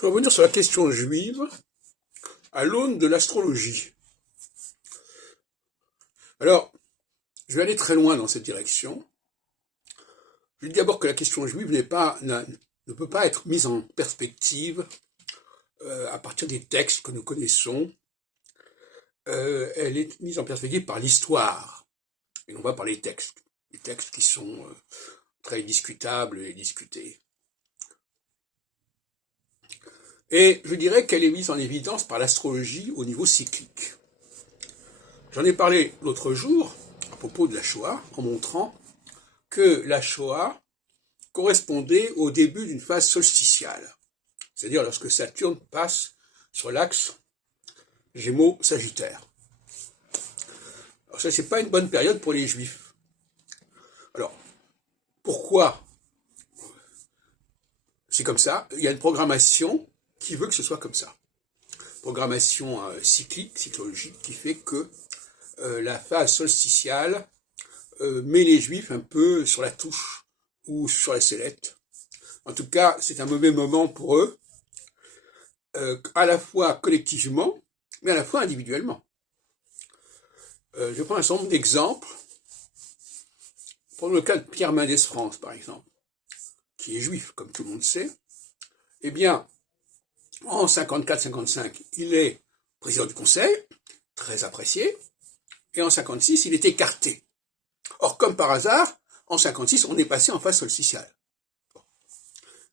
Je vais revenir sur la question juive à l'aune de l'astrologie. Alors, je vais aller très loin dans cette direction. Je dis d'abord que la question juive ne peut pas être mise en perspective à partir des textes que nous connaissons. Elle est mise en perspective par l'histoire, et non pas par les textes qui sont très discutables et discutés. Et je dirais qu'elle est mise en évidence par l'astrologie au niveau cyclique. J'en ai parlé l'autre jour à propos de la Shoah, en montrant que la Shoah correspondait au début d'une phase solsticiale, c'est-à-dire lorsque Saturne passe sur l'axe Gémeaux-Sagittaire. Alors ça, c'est pas une bonne période pour les Juifs. Alors, pourquoi c'est comme ça? Il y a une programmation qui veut que ce soit comme ça. Programmation cyclologique, qui fait que la phase solsticiale met les Juifs un peu sur la touche ou sur la sellette. En tout cas, c'est un mauvais moment pour eux, à la fois collectivement, mais à la fois individuellement. Je prends un certain nombre d'exemples. Prenons le cas de Pierre Mendès France, par exemple, qui est juif, comme tout le monde sait. Eh bien, en 54-55, il est président du Conseil, très apprécié, et en 56, il est écarté. Or, comme par hasard, en 56, on est passé en phase solsticiale.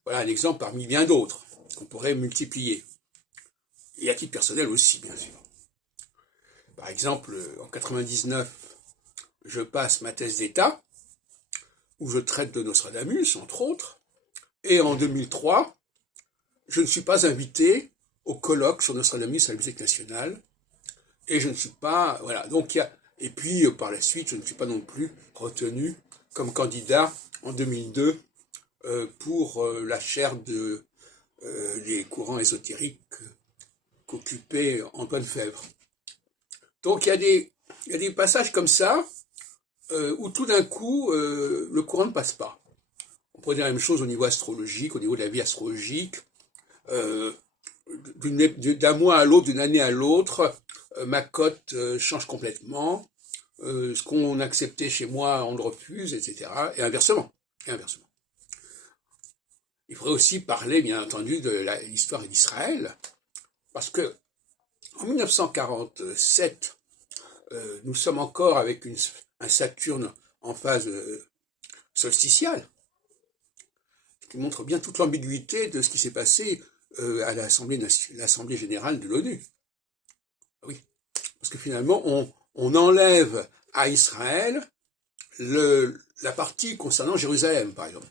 Voilà un exemple parmi bien d'autres qu'on pourrait multiplier. Et à titre personnel aussi, bien sûr. Par exemple, en 99, je passe ma thèse d'État, où je traite de Nostradamus, entre autres, et en 2003, je ne suis pas invité au colloque sur Nostradamus à la Bibliothèque nationale, et je ne suis pas, voilà, donc et puis par la suite, je ne suis pas non plus retenu comme candidat en 2002 pour la chaire de les courants ésotériques qu'occupait Antoine Fèvre. Donc il y a des passages comme ça où tout d'un coup le courant ne passe pas. On pourrait dire la même chose au niveau astrologique, au niveau de la vie astrologique. D'un mois à l'autre, d'une année à l'autre, ma cote change complètement. Ce qu'on acceptait chez moi, on le refuse, etc. Et inversement. Il faudrait aussi parler, bien entendu, de l'histoire d'Israël, parce que en 1947, nous sommes encore avec un Saturne en phase solsticiale, ce qui montre bien toute l'ambiguïté de ce qui s'est passé à l'Assemblée générale de l'ONU. Oui, parce que finalement, on enlève à Israël la partie concernant Jérusalem, par exemple.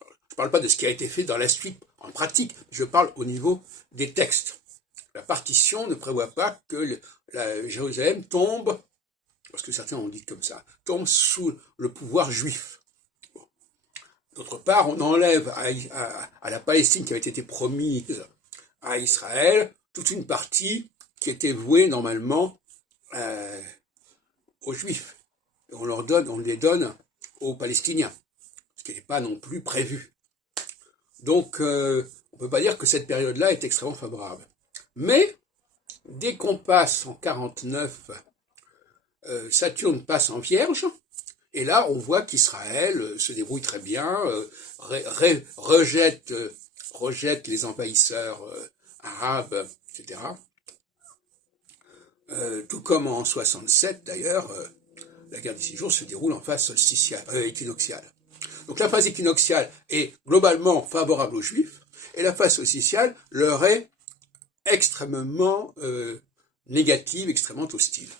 Je ne parle pas de ce qui a été fait dans la suite, en pratique, je parle au niveau des textes. La partition ne prévoit pas que Jérusalem tombe, parce que certains ont dit comme ça, tombe sous le pouvoir juif. Bon. D'autre part, on enlève à la Palestine qui avait été promise à Israël toute une partie qui était vouée normalement aux Juifs. Et on les donne aux Palestiniens, ce qui n'est pas non plus prévu. Donc, on ne peut pas dire que cette période-là est extrêmement favorable. Mais, dès qu'on passe en 49, Saturne passe en Vierge, et là, on voit qu'Israël se débrouille très bien, rejette les envahisseurs arabes, etc. Tout comme en 67, d'ailleurs, la guerre des 6 jours se déroule en phase équinoxiale. Donc la phase équinoxiale est globalement favorable aux Juifs, et la phase solsticiale leur est extrêmement négative, extrêmement hostile.